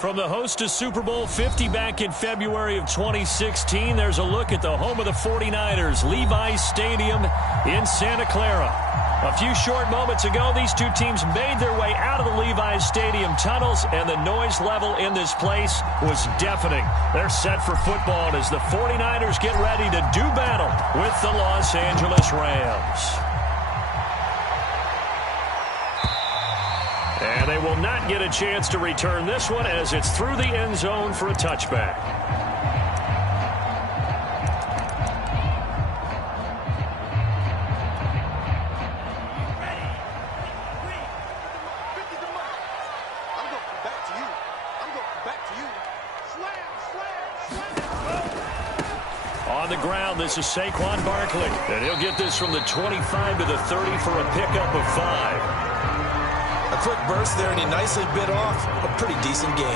From the host to Super Bowl 50 back in February of 2016, there's a look at the home of the 49ers, Levi's Stadium in Santa Clara. A few short moments ago, these two teams made their way out of the Levi's Stadium tunnels, and the noise level in this place was deafening. They're set for football as the 49ers get ready to do battle with the Los Angeles Rams. And they will not get a chance to return this one as it's through the end zone for a touchback. On the ground, this is Saquon Barkley. And he'll get this from the 25 to the 30 for a pickup of 5. A quick burst there, and he nicely bit off a pretty decent gain.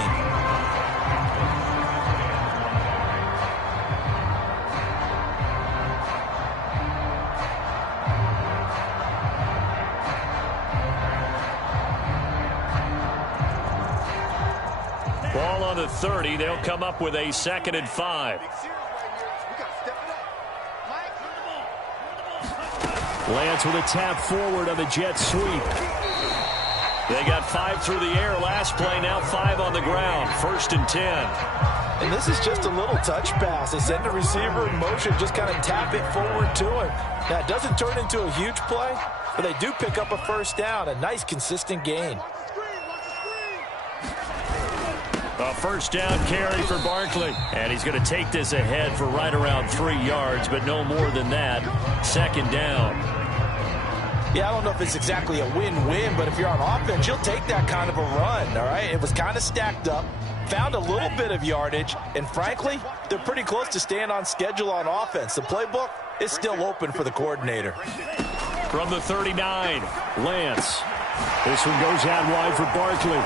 Ball on the 30. They'll come up with a 2nd and 5. Lance with a tap forward on the jet sweep. They got 5 through the air last play, now 5 on the ground. 1st and 10. And this is just a little touch pass. They send the receiver in motion, just kind of tap it forward to him. Now, it doesn't turn into a huge play, but they do pick up a 1st down, a nice, consistent gain. A 1st down carry for Barkley. And he's going to take this ahead for right around 3 yards, but no more than that. 2nd down. Yeah, I don't know if it's exactly a win-win, but if you're on offense, you'll take that kind of a run, all right? It was kind of stacked up, found a little bit of yardage, and frankly, they're pretty close to staying on schedule on offense. The playbook is still open for the coordinator. From the 39, Lance. This one goes out wide for Barkley.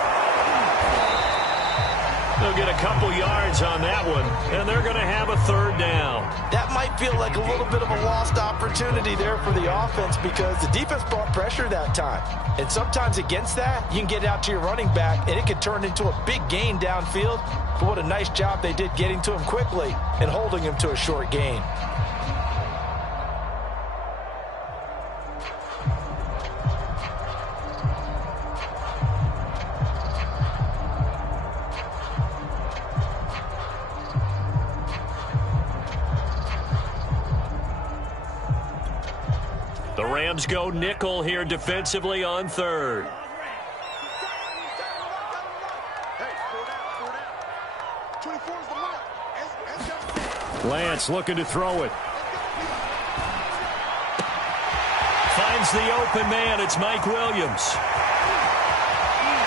They'll get a couple yards on that one, and they're going to have a 3rd down. That might feel like a little bit of a lost opportunity there for the offense because the defense brought pressure that time. And sometimes against that, you can get out to your running back, and it can turn into a big gain downfield. But what a nice job they did getting to him quickly and holding him to a short gain. The Rams go nickel here defensively on 3rd. Lance looking to throw it. Finds the open man. It's Mike Williams.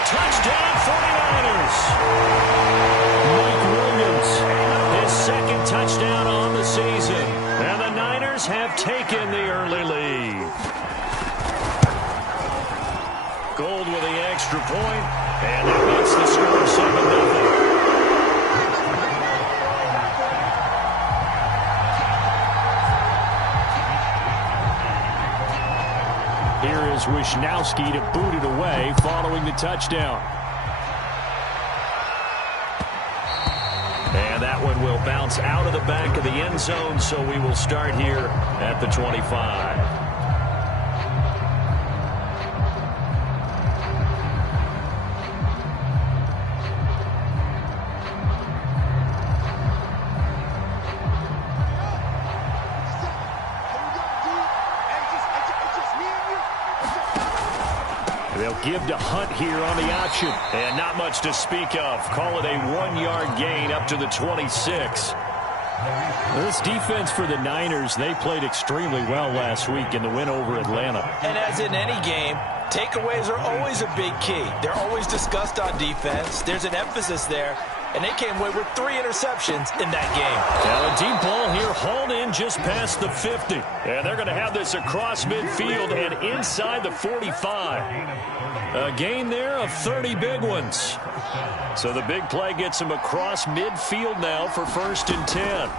Touchdown 49ers. Mike Williams, his 2nd touchdown on the season. And the Niners have taken the early lead. Gold with the extra point, and that makes the score 7-0. Here is Wisnowski to boot it away following the touchdown. And that one will bounce out of the back of the end zone, so we will start here at the 25. They'll give to Hunt here on the option. And not much to speak of. Call it a 1-yard gain up to the 26. This defense for the Niners, they played extremely well last week in the win over Atlanta. And as in any game, takeaways are always a big key. They're always discussed on defense. There's an emphasis there. And they came away with 3 interceptions in that game. Now a deep ball here hauled in just past the 50. And they're going to have this across midfield and inside the 45. A gain there of 30 big ones. So the big play gets him across midfield now for 1st and 10.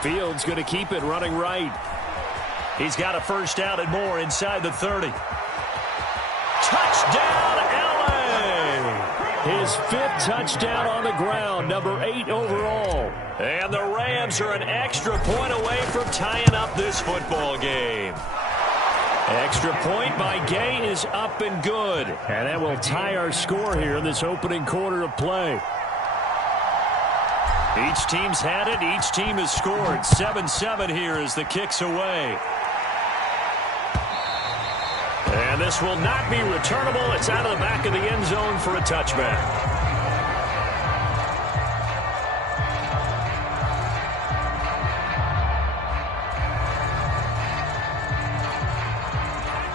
Fields going to keep it running right. He's got a 1st down and more inside the 30. Touchdown, LA! His 5th touchdown on the ground, number 8 overall. And the Rams are an extra point away from tying up this football game. Extra point by Gay is up and good. And that will tie our score here in this opening quarter of play. Each team's had it. Each team has scored. 7-7 here as the kick's away. And this will not be returnable. It's out of the back of the end zone for a touchback.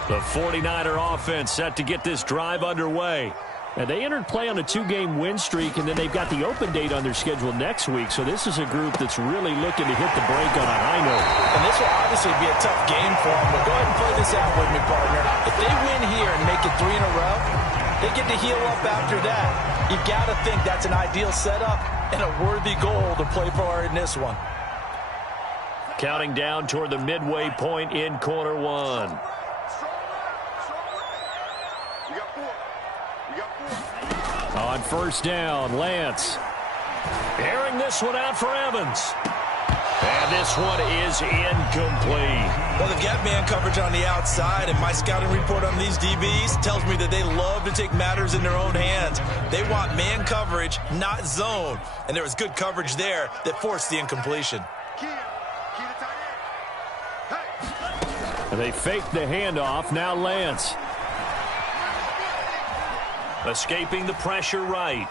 The 49er offense set to get this drive underway. And they entered play on a 2-game win streak, and then they've got the open date on their schedule next week. So this is a group that's really looking to hit the break on a high note. And this will obviously be a tough game for them. But go ahead and play this out with me, partner. If they win here and make it 3 in a row, they get to heal up after that. You got to think that's an ideal setup and a worthy goal to play for in this one. Counting down toward the midway point in quarter 1. On first down, Lance. Airing this one out for Evans. And this one is incomplete. Well, they've got man coverage on the outside, and my scouting report on these DBs tells me that they love to take matters in their own hands. They want man coverage, not zone. And there was good coverage there that forced the incompletion. And they faked the handoff. Now Lance. Escaping the pressure right.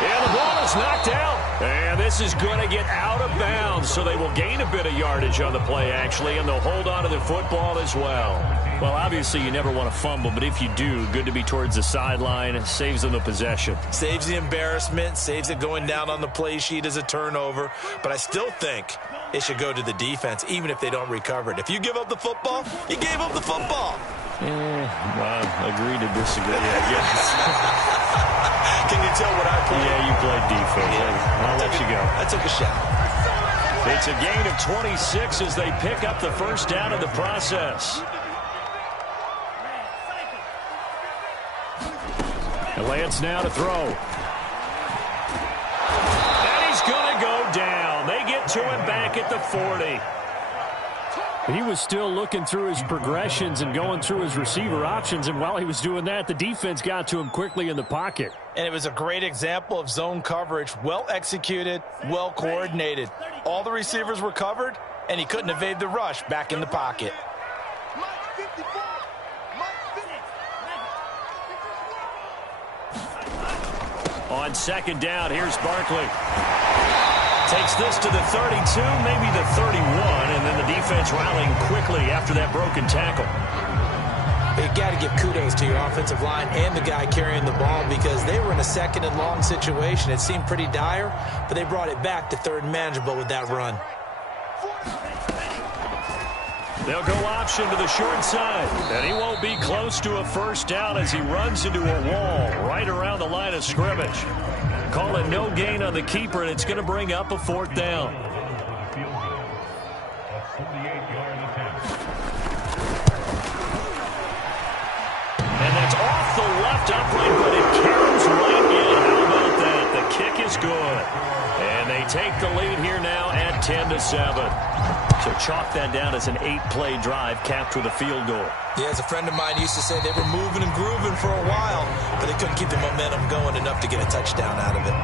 And the ball is knocked out. And this is going to get out of bounds, so they will gain a bit of yardage on the play, actually, and they'll hold on to the football as well. Well, obviously, you never want to fumble, but if you do, good to be towards the sideline. It saves them the possession. Saves the embarrassment, saves it going down on the play sheet as a turnover. But I still think it should go to the defense, even if they don't recover it. If you give up the football, you gave up the football. Agree to disagree, I guess. Can you tell what I played? Yeah, you played defense. Yeah. I'll let you go. I took a shot. It's a gain of 26 as they pick up the first down in the process. And Lance now to throw. And he's going to go down. They get to him back at the 40. He was still looking through his progressions and going through his receiver options, and while he was doing that, the defense got to him quickly in the pocket. And it was a great example of zone coverage, well executed, well coordinated. All the receivers were covered, and he couldn't evade the rush back in the pocket. On second down, here's Barkley. Takes this to the 32, maybe the 31, and then the defense rallying quickly after that broken tackle. You got to give kudos to your offensive line and the guy carrying the ball because they were in a second and long situation. It seemed pretty dire, but they brought it back to third and manageable with that run. They'll go option to the short side, and he won't be close to a first down as he runs into a wall right around the line of scrimmage. Call it no gain on the keeper, and it's going to bring up a fourth down. And that's off the left upright, but it carries right in. How about that? The kick is good. And they take the lead here now at 10-7. So chalk that down as an 8-play drive capped with a field goal. Yeah, as a friend of mine used to say, they were moving and grooving for a while, but they couldn't keep the momentum going enough to get a touchdown out of it.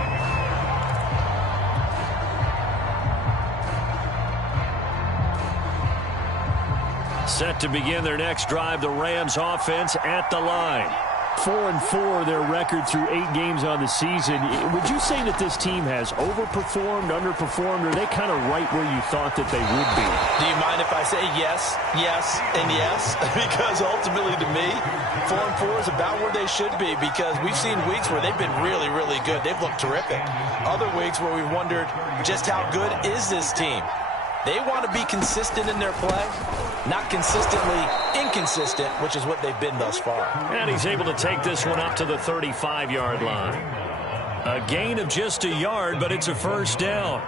Set to begin their next drive, the Rams offense at the line. 4-4 their record through 8 games on the season. Would you say that this team has overperformed, underperformed, or are they kind of right where you thought that they would be? Do you mind if I say yes, yes, and yes? Because ultimately to me, 4-4 is about where they should be because we've seen weeks where they've been really, really good. They've looked terrific. Other weeks where we wondered just how good is this team? They want to be consistent in their play, not consistently inconsistent, which is what they've been thus far. And he's able to take this one up to the 35-yard line. A gain of just a yard, but it's a first down.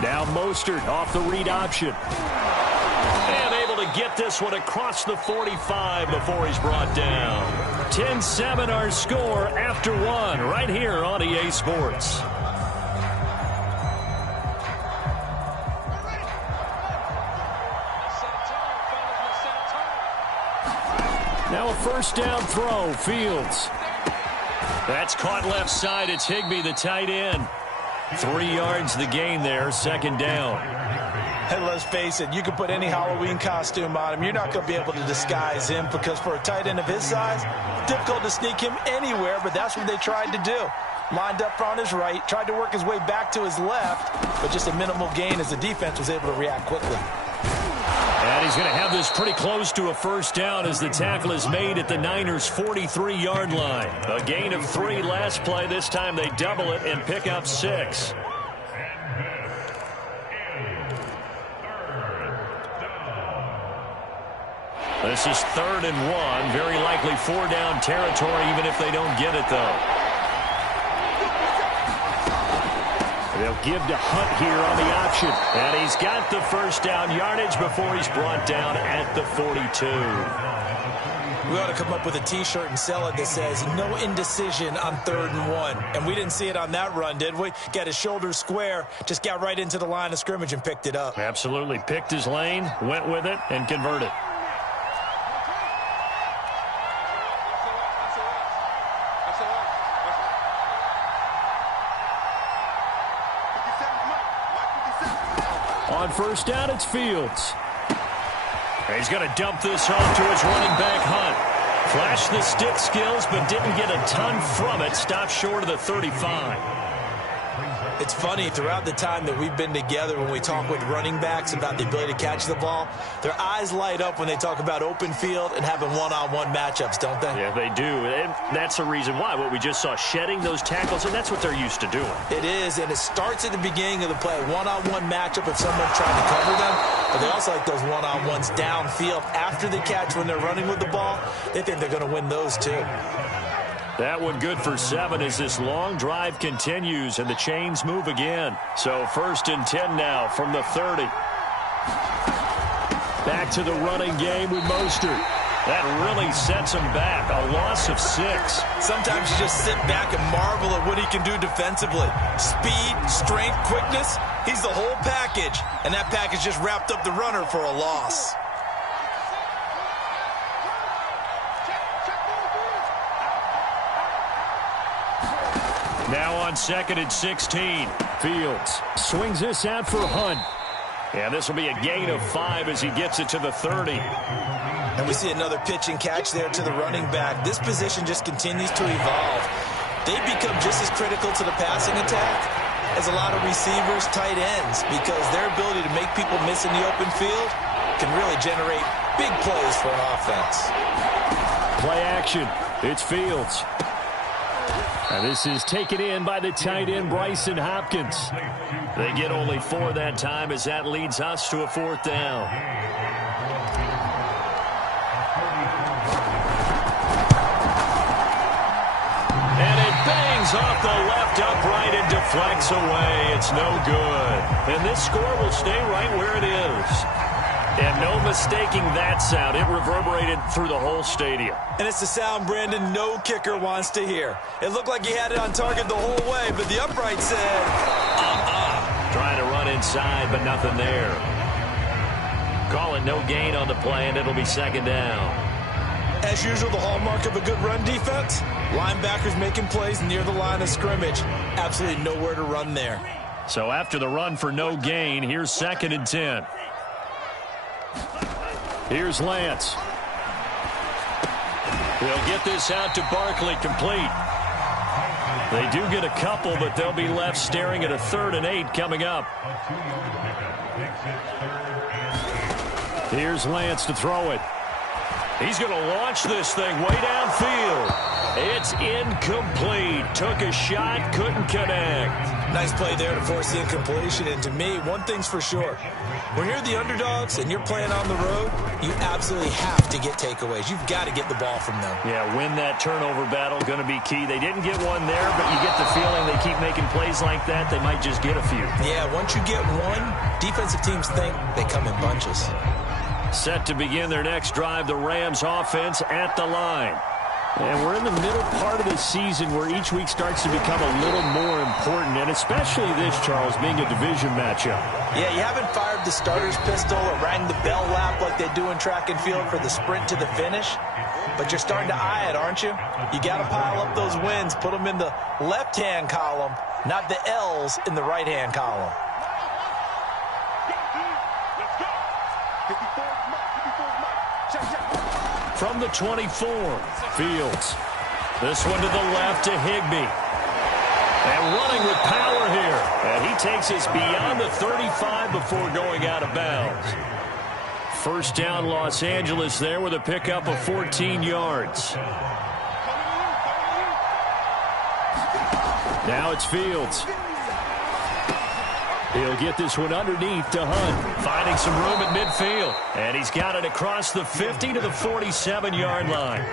Now Mostert off the read option. And able to get this one across the 45 before he's brought down. 10-7 our score after one right here on EA Sports. Now a first down throw, Fields. That's caught left side. It's Higbee, the tight end. 3 yards the gain there, second down. Hey, let's face it, you can put any Halloween costume on him. You're not going to be able to disguise him because for a tight end of his size, difficult to sneak him anywhere, but that's what they tried to do. Lined up on his right, tried to work his way back to his left, but just a minimal gain as the defense was able to react quickly. And he's going to have this pretty close to a first down as the tackle is made at the Niners' 43-yard line. A gain of 3 last play. This time they double it and pick up 6. This is 3rd and 1. Very likely 4-down territory even if they don't get it, though. They'll give to Hunt here on the option. And he's got the first down yardage before he's brought down at the 42. We ought to come up with a T-shirt and sell it that says, no indecision on 3rd and 1. And we didn't see it on that run, did we? Got his shoulders square, just got right into the line of scrimmage and picked it up. Absolutely. Picked his lane, went with it, and converted. On first down, it's Fields. He's going to dump this off to his running back, Hunt. Flashed the stick skills, but didn't get a ton from it. Stopped short of the 35. It's funny, throughout the time that we've been together, when we talk with running backs about the ability to catch the ball, their eyes light up when they talk about open field and having one-on-one matchups, don't they? Yeah, they do. And that's the reason why. What we just saw, shedding those tackles, and that's what they're used to doing. It is, and it starts at the beginning of the play. One-on-one matchup if someone's trying to cover them, but they also like those one-on-ones downfield after the catch when they're running with the ball. They think they're going to win those too. That one good for 7 as this long drive continues and the chains move again. So 1st and 10 now from the 30. Back to the running game with Mostert. That really sets him back. A loss of 6. Sometimes you just sit back and marvel at what he can do defensively. Speed, strength, quickness. He's the whole package. And that package just wrapped up the runner for a loss. Now on 2nd and 16. Fields swings this out for Hunt. And this will be a gain of 5 as he gets it to the 30. And we see another pitch and catch there to the running back. This position just continues to evolve. They become just as critical to the passing attack as a lot of receivers, tight ends, because their ability to make people miss in the open field can really generate big plays for an offense. Play action. It's Fields. And this is taken in by the tight end, Bryson Hopkins. They get only 4 that time as that leads us to a 4th down. And it bangs off the left upright and deflects away. It's no good. And this score will stay right where it is. And no mistaking that sound. It reverberated through the whole stadium. And it's the sound, Brandon, no kicker wants to hear. It looked like he had it on target the whole way, but the upright said, Trying to run inside, but nothing there. Call it no gain on the play, and it'll be 2nd down. As usual, the hallmark of a good run defense, linebackers making plays near the line of scrimmage. Absolutely nowhere to run there. So after the run for no gain, here's 2nd and 10. Here's Lance. They'll get this out to Barkley, complete. They do get a couple, but they'll be left staring at a 3rd and 8 coming up. Here's Lance to throw it. He's going to launch this thing way downfield. It's incomplete. Took a shot, couldn't connect. Nice play there to force the incompletion. And to me, one thing's for sure. When you're the underdogs and you're playing on the road, you absolutely have to get takeaways. You've got to get the ball from them. Yeah, win that turnover battle, going to be key. They didn't get one there, but you get the feeling they keep making plays like that, they might just get a few. Yeah, once you get one, defensive teams think they come in bunches. Set to begin their next drive, the Rams offense at the line. And we're in the middle part of the season where each week starts to become a little more important, and especially this, Charles, being a division matchup. Yeah, you haven't fired the starter's pistol or rang the bell lap like they do in track and field for the sprint to the finish, but you're starting to eye it, aren't you? You got to pile up those wins, put them in the left-hand column, not the L's in the right-hand column. From the 24, Fields. This one to the left to Higbee. And running with power here. And he takes us beyond the 35 before going out of bounds. First down, Los Angeles there with a pickup of 14 yards. Now it's Fields. He'll get this one underneath to Hunt, finding some room at midfield. And he's got it across the 50 to the 47-yard line.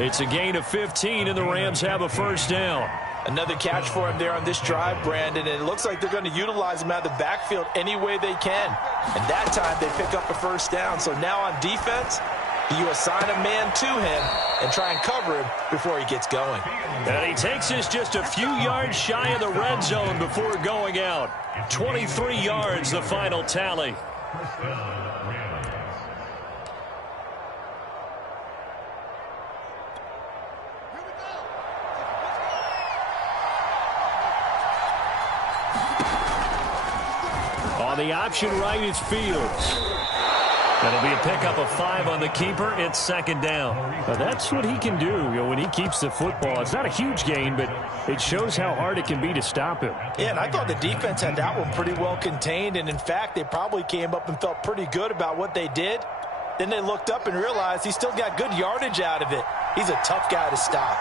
It's a gain of 15, and the Rams have a first down. Another catch for him there on this drive, Brandon, and it looks like they're going to utilize him out of the backfield any way they can. And that time they pick up a first down. So now on defense, you assign a man to him and try and cover him before he gets going. And he takes us just a few yards shy of the red zone before going out. 23 yards, the final tally. On the option right, it's Fields. That'll be a pickup of 5 on the keeper. It's second down. Now that's what he can do, when he keeps the football. It's not a huge gain, but it shows how hard it can be to stop him. Yeah, and I thought the defense had that one pretty well contained, and in fact, they probably came up and felt pretty good about what they did. Then they looked up and realized he still got good yardage out of it. He's a tough guy to stop.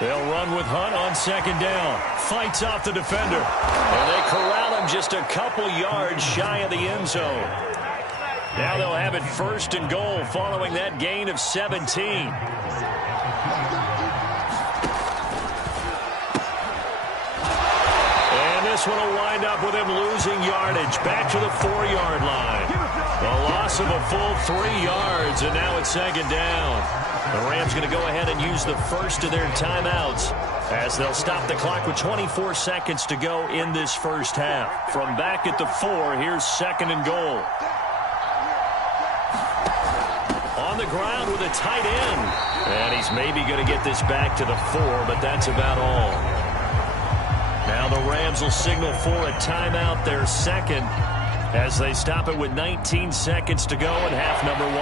They'll run with Hunt on second down. Fights off the defender. And they corral him just a couple yards shy of the end zone. Now they'll have it first and goal following that gain of 17. And this one will wind up with him losing yardage back to the 4-yard line. A loss of a full 3 yards, and now it's second down. The Rams going to go ahead and use the first of their timeouts as they'll stop the clock with 24 seconds to go in this first half. From back at the 4, here's second and goal. On the ground with a tight end. And he's maybe going to get this back to the 4, but that's about all. Now the Rams will signal for a timeout, their second, as they stop it with 19 seconds to go in half number 1.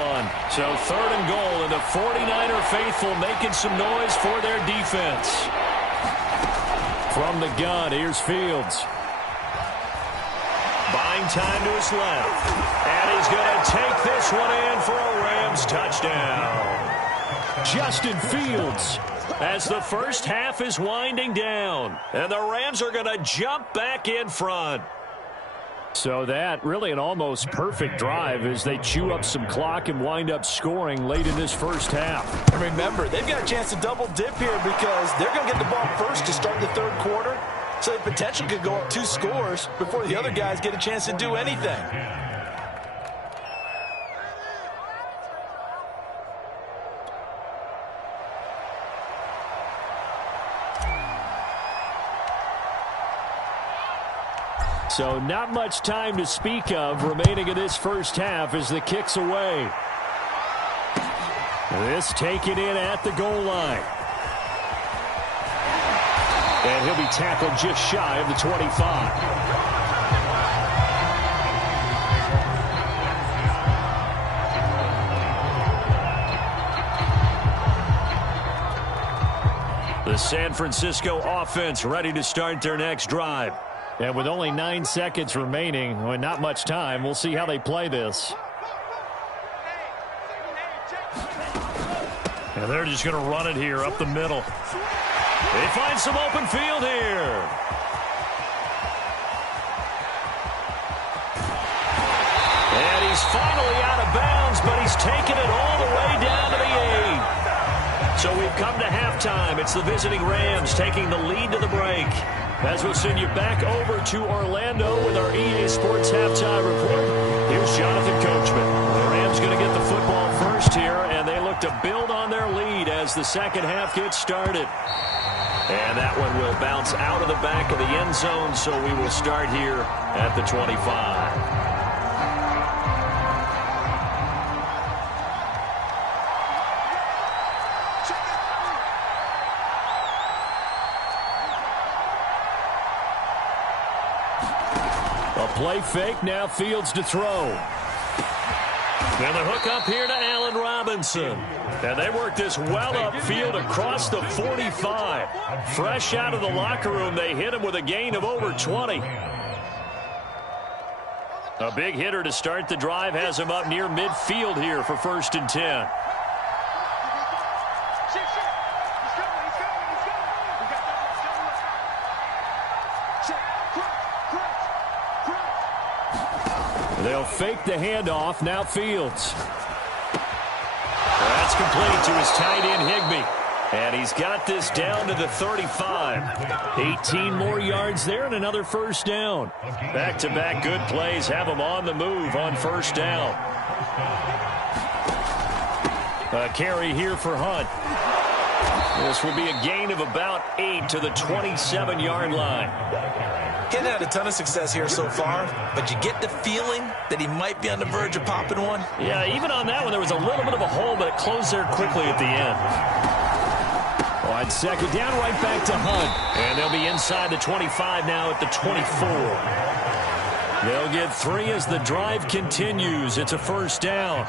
So third and goal, and the 49er faithful making some noise for their defense. From the gun, here's Fields. Buying time to his left. And he's going to take this one in for a Rams touchdown. Justin Fields, as the first half is winding down. And the Rams are going to jump back in front. So that really an almost perfect drive as they chew up some clock and wind up scoring late in this first half. And remember, they've got a chance to double dip here because they're going to get the ball first to start the third quarter. So they potentially could go up 2 scores before the other guys get a chance to do anything. So not much time to speak of remaining in this first half as the kick's away. This taken in at the goal line. And he'll be tackled just shy of the 25. The San Francisco offense ready to start their next drive. And with only 9 seconds remaining, well, not much time, we'll see how they play this. And they're just going to run it here up the middle. They find some open field here. And he's finally out of bounds, but he's taken it all the way down to the 8. So we've come to halftime. It's the visiting Rams taking the lead to the break. As we'll send you back over to Orlando with our EA Sports Halftime Report, here's Jonathan Coachman. The Rams going to get the football first here, and they look to build on their lead as the second half gets started. And that one will bounce out of the back of the end zone, so we will start here at the 25. Play fake, now Fields to throw. And the hook up here to Allen Robinson. And they work this well upfield across the 45. Fresh out of the locker room, they hit him with a gain of over 20. A big hitter to start the drive has him up near midfield here for 1st and 10. They'll fake the handoff. Now Fields. That's complete to his tight end, Higbee. And he's got this down to the 35. 18 more yards there and another first down. Back-to-back good plays have him on the move on first down. A carry here for Hunt. This will be a gain of about 8 to the 27-yard line. He's had a ton of success here so far, but you get the feeling that he might be on the verge of popping one. Yeah, even on that one, there was a little bit of a hole, but it closed there quickly at the end. On second down, right back to Hunt. And they'll be inside the 25 now at the 24. They'll get 3 as the drive continues. It's a first down.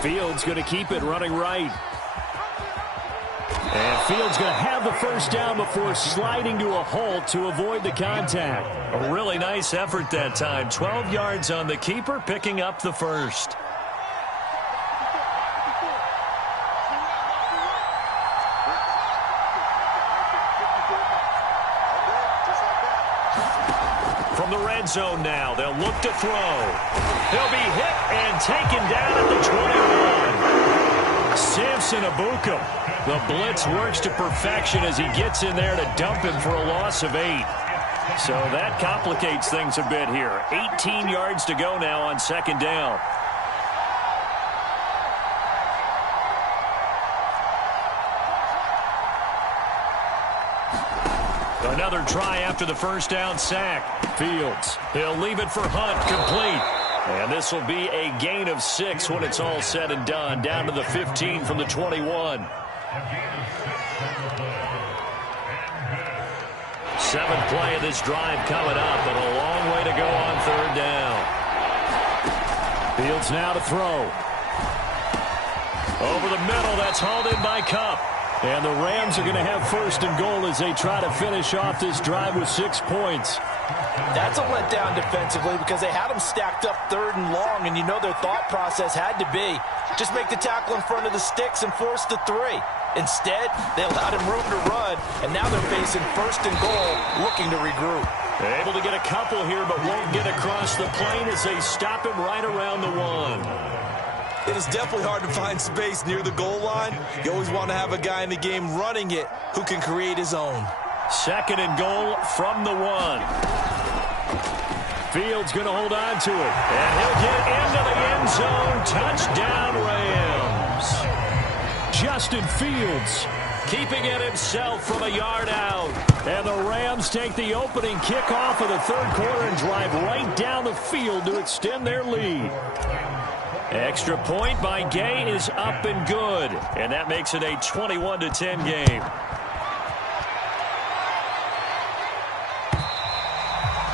Fields going to keep it running right. And Fields going to have the first down before sliding to a halt to avoid the contact. A really nice effort that time. 12 yards on the keeper, picking up the first. From the red zone now, they'll look to throw. He'll be hit and taken down at the 21. Samson Abuka. The blitz works to perfection as he gets in there to dump him for a loss of 8. So that complicates things a bit here. 18 yards to go now on second down. Another try after the first down sack. Fields. He'll leave it for Hunt, complete. And this will be a gain of 6 when it's all said and done. Down to the 15 from the 21. 7th play of this drive coming up, and a long way to go on third down. Fields now to throw. Over the middle, that's hauled in by Kupp. And the Rams are going to have 1st and goal as they try to finish off this drive with 6 points. That's a letdown defensively because they had them stacked up 3rd and long, and you know their thought process had to be just make the tackle in front of the sticks and force the 3. Instead, they allowed him room to run, and now they're facing 1st and goal, looking to regroup. They're able to get a couple here, but won't get across the plane as they stop him right around the 1. It is definitely hard to find space near the goal line. You always want to have a guy in the game running it who can create his own. 2nd and goal from the 1. Fields going to hold on to it. And he'll get into the end zone. Touchdown, Rams. Justin Fields keeping it himself from a yard out. And the Rams take the opening kickoff of the 3rd quarter and drive right down the field to extend their lead. Extra point by Gay is up and good. And that makes it a 21-10 game.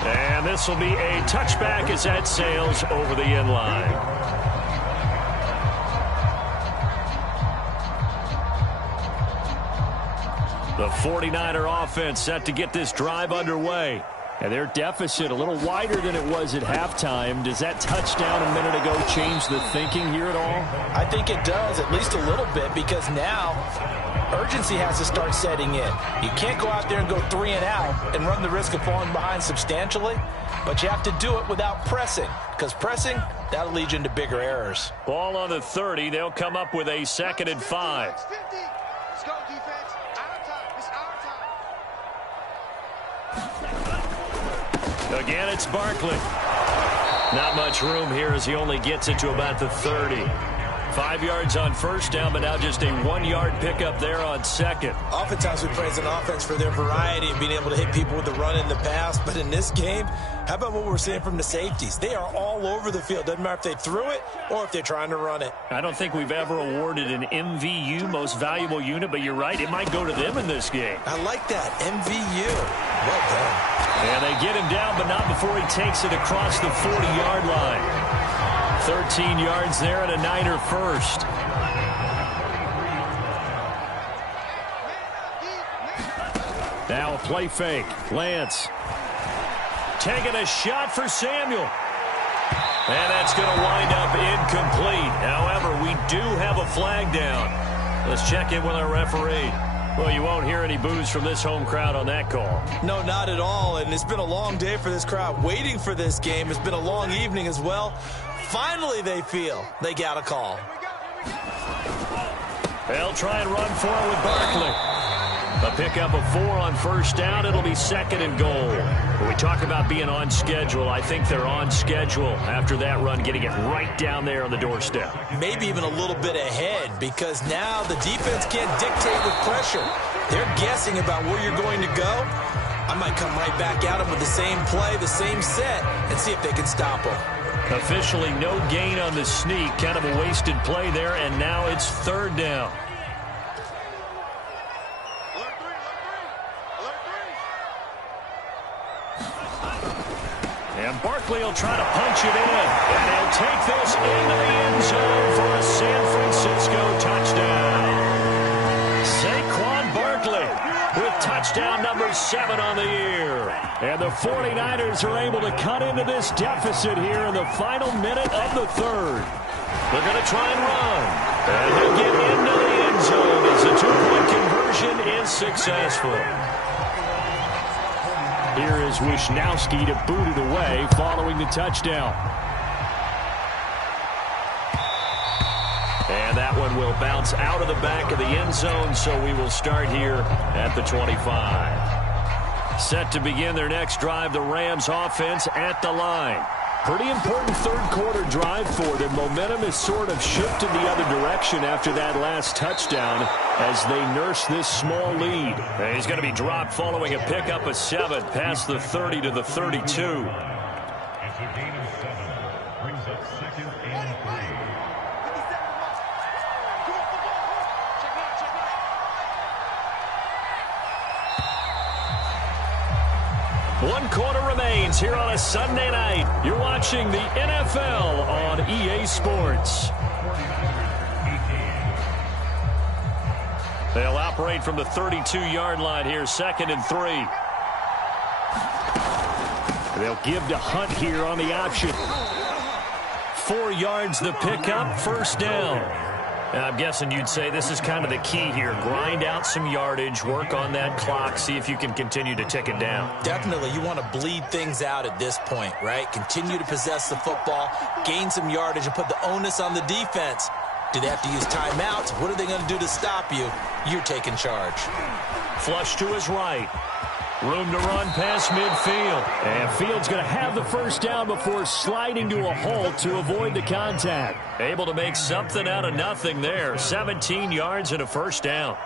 And this will be a touchback as that sails over the end line. The 49er offense set to get this drive underway. And their deficit a little wider than it was at halftime. Does that touchdown a minute ago change the thinking here at all? I think it does, at least a little bit, because now urgency has to start setting in. You can't go out there and go 3 and out and run the risk of falling behind substantially, but you have to do it without pressing, because pressing, that'll lead you into bigger errors. Ball on the 30. They'll come up with a 2nd and 5. Let's go, defense. Our time. It's our time. Again, it's Barkley. Not much room here as he only gets it to about the 30. 5 yards on first down, but now just a 1-yard pickup there on second. Oftentimes we praise an offense for their variety and being able to hit people with the run in the pass. But in this game, how about what we're seeing from the safeties? They are all over the field. Doesn't matter if they threw it or if they're trying to run it. I don't think we've ever awarded an MVU, most valuable unit, but you're right. It might go to them in this game. I like that. MVU. Well done. And they get him down, but not before he takes it across the 40-yard line. 13 yards there and a Niner first. Now a play fake. Lance taking a shot for Samuel. And that's going to wind up incomplete. However, we do have a flag down. Let's check in with our referee. Well, you won't hear any boos from this home crowd on that call. No, not at all. And it's been a long day for this crowd waiting for this game. It's been a long evening as well. Finally, they feel they got a call. They'll try and run for it with Barkley. A pickup of 4 on first down. It'll be 2nd and goal. When we talk about being on schedule, I think they're on schedule after that run, getting it right down there on the doorstep. Maybe even a little bit ahead, because now the defense can't dictate with pressure. They're guessing about where you're going to go. I might come right back at them with the same play, the same set, and see if they can stop them. Officially no gain on the sneak. Kind of a wasted play there, and now it's 3rd down. And Barkley will try to punch it in. And he'll take this into the end zone for a San Francisco touchdown. Saquon Barkley with touchdown number 7 on the year. And the 49ers are able to cut into this deficit here in the final minute of the 3rd. They're going to try and run. And he'll get into the end zone as the 2-point conversion is successful. Here is Wisnowski to boot it away following the touchdown. And that one will bounce out of the back of the end zone, so we will start here at the 25. Set to begin their next drive, the Rams offense at the line. Pretty important 3rd quarter drive for them. Momentum has sort of shifted the other direction after that last touchdown as they nurse this small lead. And he's going to be dropped following a pickup of 7 past the 30 to the 32. It's a gain of 7. Brings up 2nd and 3. 1 quarter remains here on a Sunday night. You're watching the NFL on EA Sports. They'll operate from the 32-yard line here, 2nd and 3. They'll give to Hunt here on the option. 4 yards the pickup, 1st down. And I'm guessing you'd say this is kind of the key here. Grind out some yardage, work on that clock, see if you can continue to tick it down. Definitely, you want to bleed things out at this point, right? Continue to possess the football, gain some yardage, and put the onus on the defense. Do they have to use timeouts? What are they going to do to stop you? You're taking charge. Flush to his right. Room to run past midfield. And Field's going to have the 1st down before sliding to a halt to avoid the contact. Able to make something out of nothing there. 17 yards and a 1st down.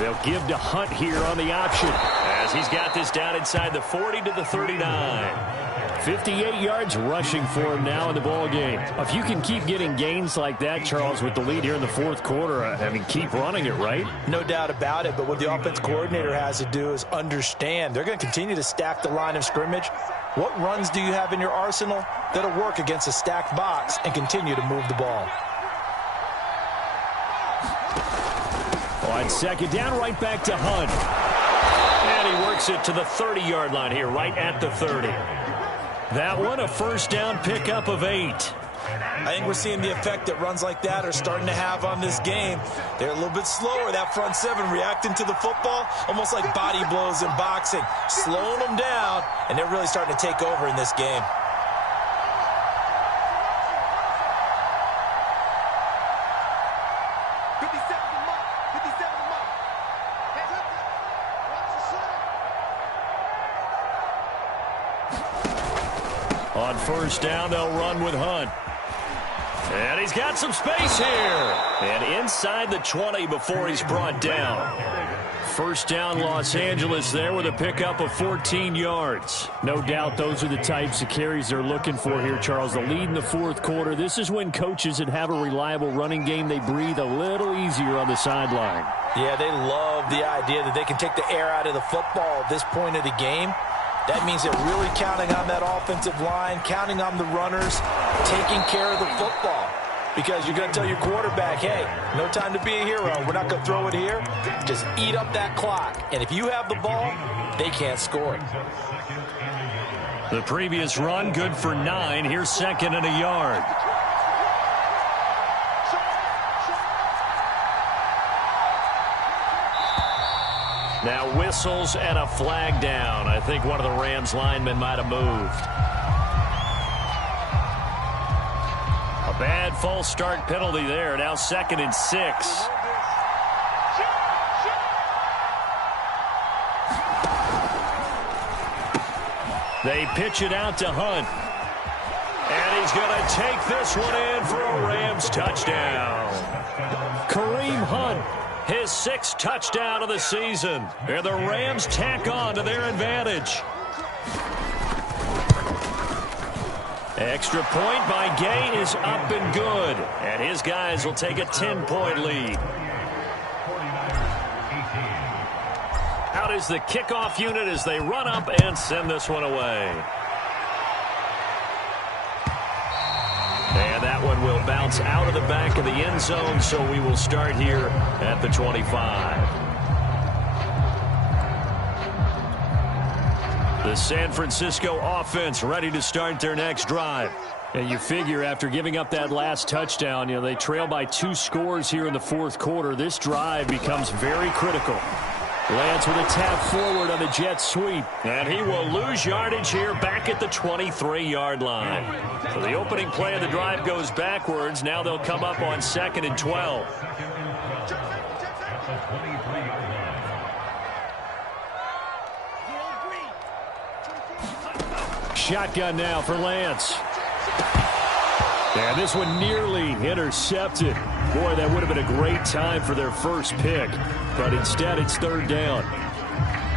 They'll give to Hunt here on the option as he's got this down inside the 40 to the 39. 58 yards rushing for him now in the ball game. If you can keep getting gains like that, Charles, with the lead here in the 4th quarter, I mean, keep running it, right? No doubt about it, but what the offense coordinator has to do is understand they're going to continue to stack the line of scrimmage. What runs do you have in your arsenal that'll work against a stacked box and continue to move the ball? On second down, right back to Hunt. And he works it to the 30-yard line here, right at the 30. That one, a first down pickup of 8. I think we're seeing the effect that runs like that are starting to have on this game. They're a little bit slower, that front seven, reacting to the football, almost like body blows in boxing, slowing them down, and they're really starting to take over in this game. On first down, they'll run with Hunt. And he's got some space here. And inside the 20 before he's brought down. First down, Los Angeles there with a pickup of 14 yards. No doubt those are the types of carries they're looking for here, Charles. The lead in the fourth quarter. This is when coaches that have a reliable running game, they breathe a little easier on the sideline. Yeah, they love the idea that they can take the air out of the football at this point of the game. That means they're really counting on that offensive line, counting on the runners, taking care of the football. Because you're going to tell your quarterback, hey, no time to be a hero. We're not going to throw it here. Just eat up that clock. And if you have the ball, they can't score it. The previous run, good for 9. Here's second and a yard. Now whistles and a flag down. I think one of the Rams linemen might have moved. A bad false start penalty there. Now second and 6. They pitch it out to Hunt. And he's going to take this one in for a Rams touchdown. Kareem Hunt, his 6th touchdown of the season. And the Rams tack on to their advantage. Extra point by Gay is up and good. And his guys will take a 10-point lead. Out is the kickoff unit as they run up and send this one away. And that one will bounce out of the back of the end zone, so we will start here at the 25. The San Francisco offense ready to start their next drive. And you figure after giving up that last touchdown, they trail by 2 scores here in the fourth quarter. This drive becomes very critical. Lance with a tap forward on the jet sweep. And he will lose yardage here back at the 23-yard line. So the opening play of the drive goes backwards. Now they'll come up on 2nd and 12. Shotgun now for Lance. And this one nearly intercepted. Boy, that would have been a great time for their first pick. But instead, it's 3rd down.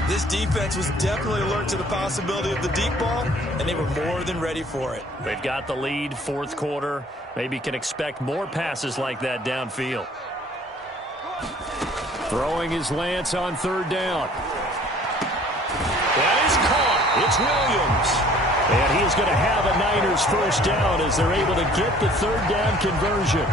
This defense was definitely alert to the possibility of the deep ball, and they were more than ready for it. They've got the lead, fourth quarter. Maybe can expect more passes like that downfield. Throwing is Lance on 3rd down. That is caught. It's Williams. And he is going to have a Niners first down as they're able to get the 3rd down conversion.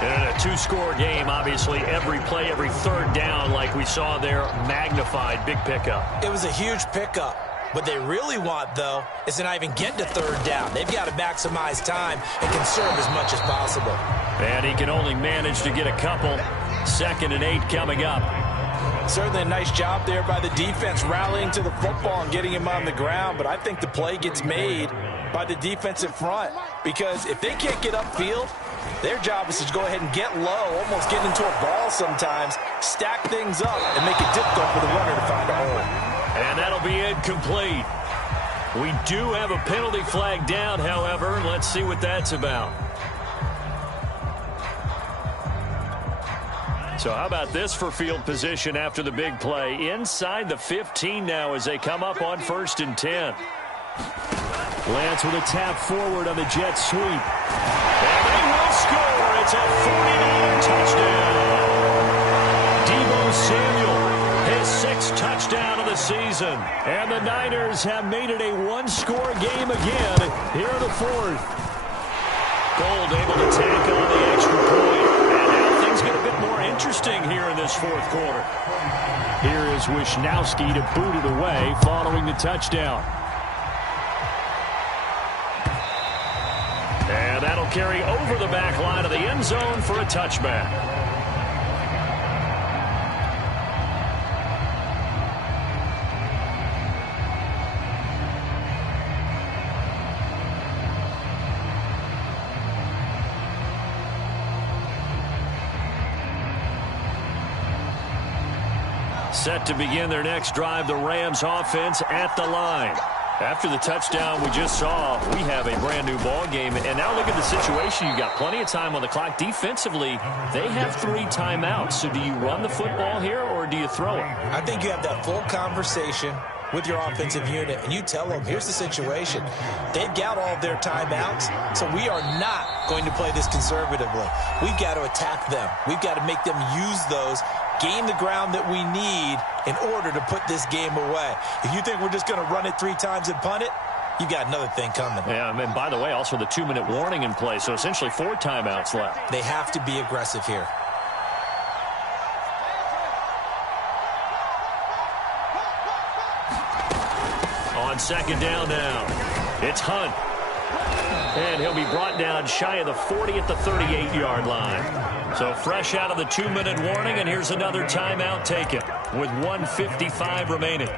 And in a 2-score game, obviously, every play, every 3rd down, like we saw there, magnified, big pickup. It was a huge pickup. What they really want, though, is to not even get to 3rd down. They've got to maximize time and conserve as much as possible. And he can only manage to get a couple. 2nd and 8 coming up. Certainly a nice job there by the defense rallying to the football and getting him on the ground. But I think the play gets made by the defensive front. Because if they can't get upfield, their job is to go ahead and get low, almost get into a ball sometimes, stack things up, and make it difficult for the runner to find a hole. And that'll be incomplete. We do have a penalty flag down, however. Let's see what that's about. So how about this for field position after the big play? Inside the 15 now as they come up on 1st and 10. Lance with a tap forward on the jet sweep. And they will score. It's a 49er touchdown. Deebo Samuel, his 6th touchdown of the season. And the Niners have made it a one-score game again here in the 4th. Gold able to tack on the extra point. And now things get a bit more interesting here in this 4th quarter. Here is Wisnowski to boot it away following the touchdown. And that'll carry over the back line of the end zone for a touchback. Set to begin their next drive, the Rams offense at the line. After the touchdown we just saw, we have a brand new ball game. And now look at the situation. You've got plenty of time on the clock. Defensively, they have 3 timeouts. So do you run the football here or do you throw it? I think you have that full conversation with your offensive unit, and you tell them, here's the situation. They've got all of their timeouts, so we are not going to play this conservatively. We've got to attack them. We've got to make them use those, gain the ground that we need in order to put this game away. If you think we're just going to run it 3 times and punt it, you've got another thing coming. Yeah, and by the way, also the 2-minute warning in play, so essentially 4 timeouts left. They have to be aggressive here. On 2nd down now, it's Hunt. And he'll be brought down shy of the 40 at the 38-yard line. So fresh out of the 2-minute warning, and here's another timeout taken with 1:55 remaining.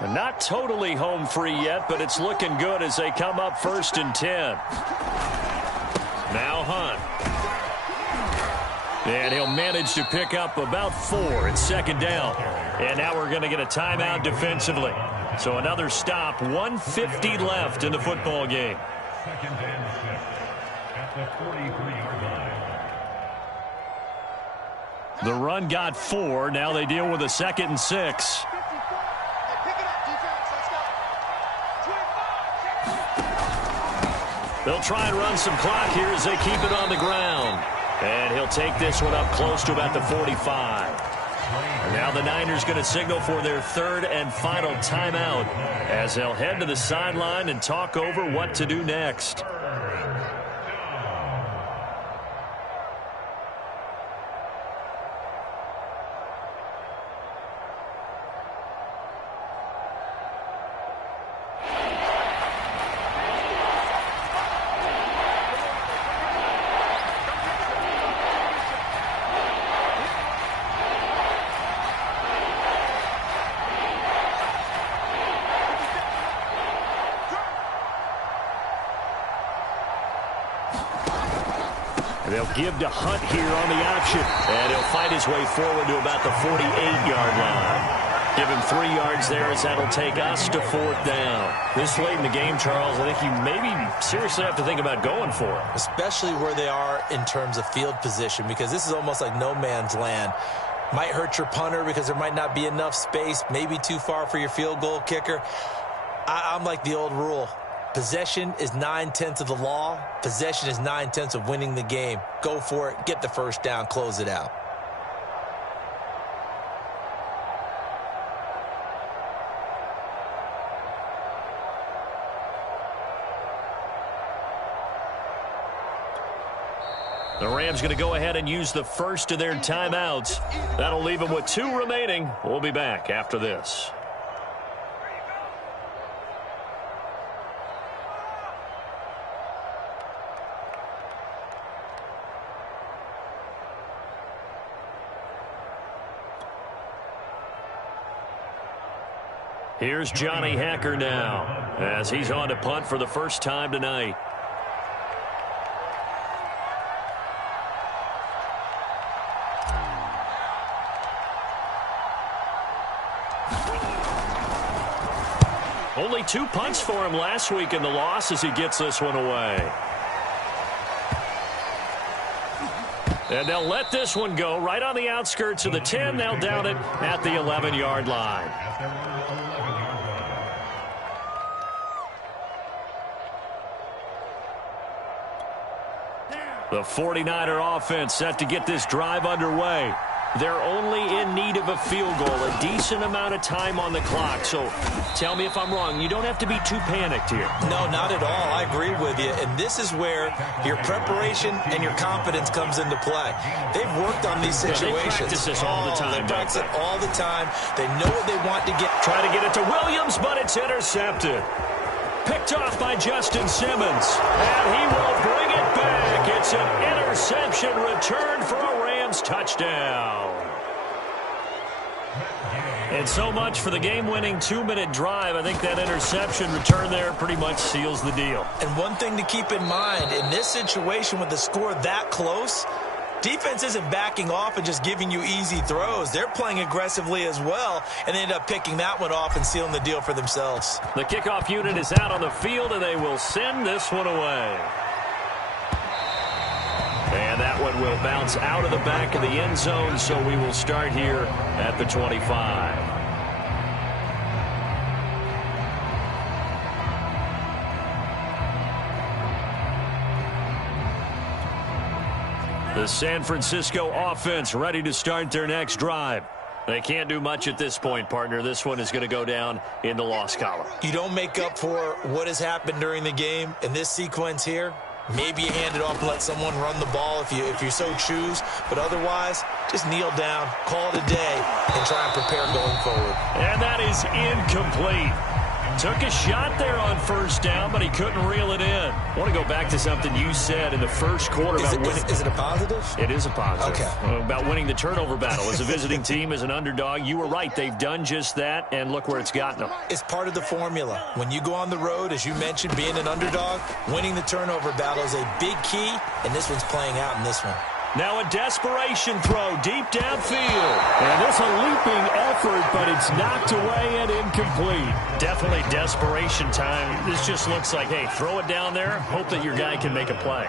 And not totally home free yet, but it's looking good as they come up 1st and 10. Now Hunt. And he'll manage to pick up about 4 at 2nd down. And now we're going to get a timeout defensively. So another stop, 1:50 left in the football game. 2nd and 6 at the 43-yard line. The run got 4. Now they deal with a 2nd and 6. They'll try and run some clock here as they keep it on the ground. And he'll take this one up close to about the 45. And now the Niners going to signal for their 3rd and final timeout as they'll head to the sideline and talk over what to do next. They'll give to Hunt here on the option. And he'll fight his way forward to about the 48-yard line. Give him 3 yards there as that'll take us to 4th down. This late in the game, Charles, I think you maybe seriously have to think about going for it. Especially where they are in terms of field position, because this is almost like no man's land. Might hurt your punter because there might not be enough space, maybe too far for your field goal kicker. I'm like the old rule. Possession is 9/10 of the law. Possession is 9/10 of winning the game. Go for it. Get the 1st down. Close it out. The Rams going to go ahead and use the first of their timeouts. That'll leave them with 2 remaining. We'll be back after this. Here's Johnny Hacker now as he's on to punt for the first time tonight. Only 2 punts for him last week in the loss as he gets this one away. And they'll let this one go right on the outskirts of the 10. They'll down it at the 11-yard line. The 49er offense set to get this drive underway. They're only in need of a field goal, a decent amount of time on the clock. So tell me if I'm wrong. You don't have to be too panicked here. No, not at all. I agree with you. And this is where your preparation and your confidence comes into play. They've worked on these situations. Yeah, they practice this all the time. They practice it all the time. They know what they want to get. Try to get it to Williams, but it's intercepted. Picked off by Justin Simmons. And he will bring it back. It's an interception return for a Rams touchdown. And so much for the game-winning 2-minute drive. I think that interception return there pretty much seals the deal. And one thing to keep in mind, in this situation with the score that close, defense isn't backing off and just giving you easy throws. They're playing aggressively as well, and they end up picking that one off and sealing the deal for themselves. The kickoff unit is out on the field, and they will send this one away. And that one will bounce out of the back of the end zone, so we will start here at the 25. The San Francisco offense ready to start their next drive. They can't do much at this point, partner. This one is going to go down in the loss column. You don't make up for what has happened during the game in this sequence here. Maybe you hand it off and let someone run the ball if you so choose. But otherwise, just kneel down, call it a day, and try and prepare going forward. And that is incomplete. Took a shot there on first down, but he couldn't reel it in. I want to go back to something you said in the first quarter about winning. Is it a positive? It is a positive. Okay. About winning the turnover battle. As a visiting team, as an underdog, you were right. They've done just that, and look where it's gotten them. It's part of the formula. When you go on the road, as you mentioned, being an underdog, winning the turnover battle is a big key, and this one's playing out in this one. Now a desperation throw deep downfield. And it's a leaping effort, but it's knocked away and incomplete. Definitely desperation time. This just looks like, hey, throw it down there, hope that your guy can make a play.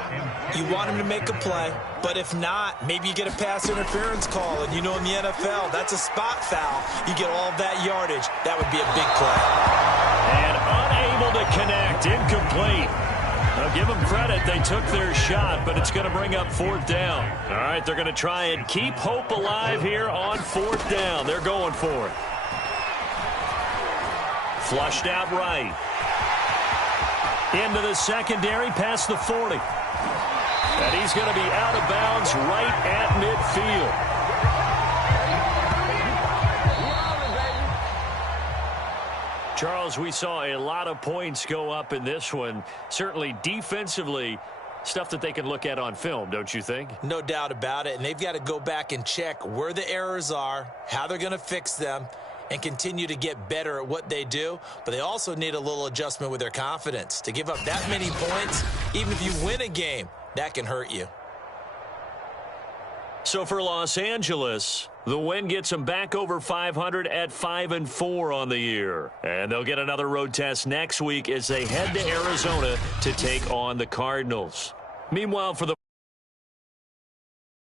You want him to make a play, but if not, maybe you get a pass interference call. And you know in the NFL, that's a spot foul. You get all of that yardage. That would be a big play. And unable to connect, incomplete. Now, give them credit. They took their shot, but it's going to bring up fourth down. All right, they're going to try and keep hope alive here on fourth down. They're going for it. Flushed out right. Into the secondary, past the 40. And he's going to be out of bounds right at midfield. Charles, we saw a lot of points go up in this one. Certainly defensively, stuff that they can look at on film, don't you think? No doubt about it. And they've got to go back and check where the errors are, how they're going to fix them, and continue to get better at what they do. But they also need a little adjustment with their confidence. To give up that many points, even if you win a game, that can hurt you. So for Los Angeles, the win gets them back over 500 at 5-4 on the year. And they'll get another road test next week as they head to Arizona to take on the Cardinals. Meanwhile, for the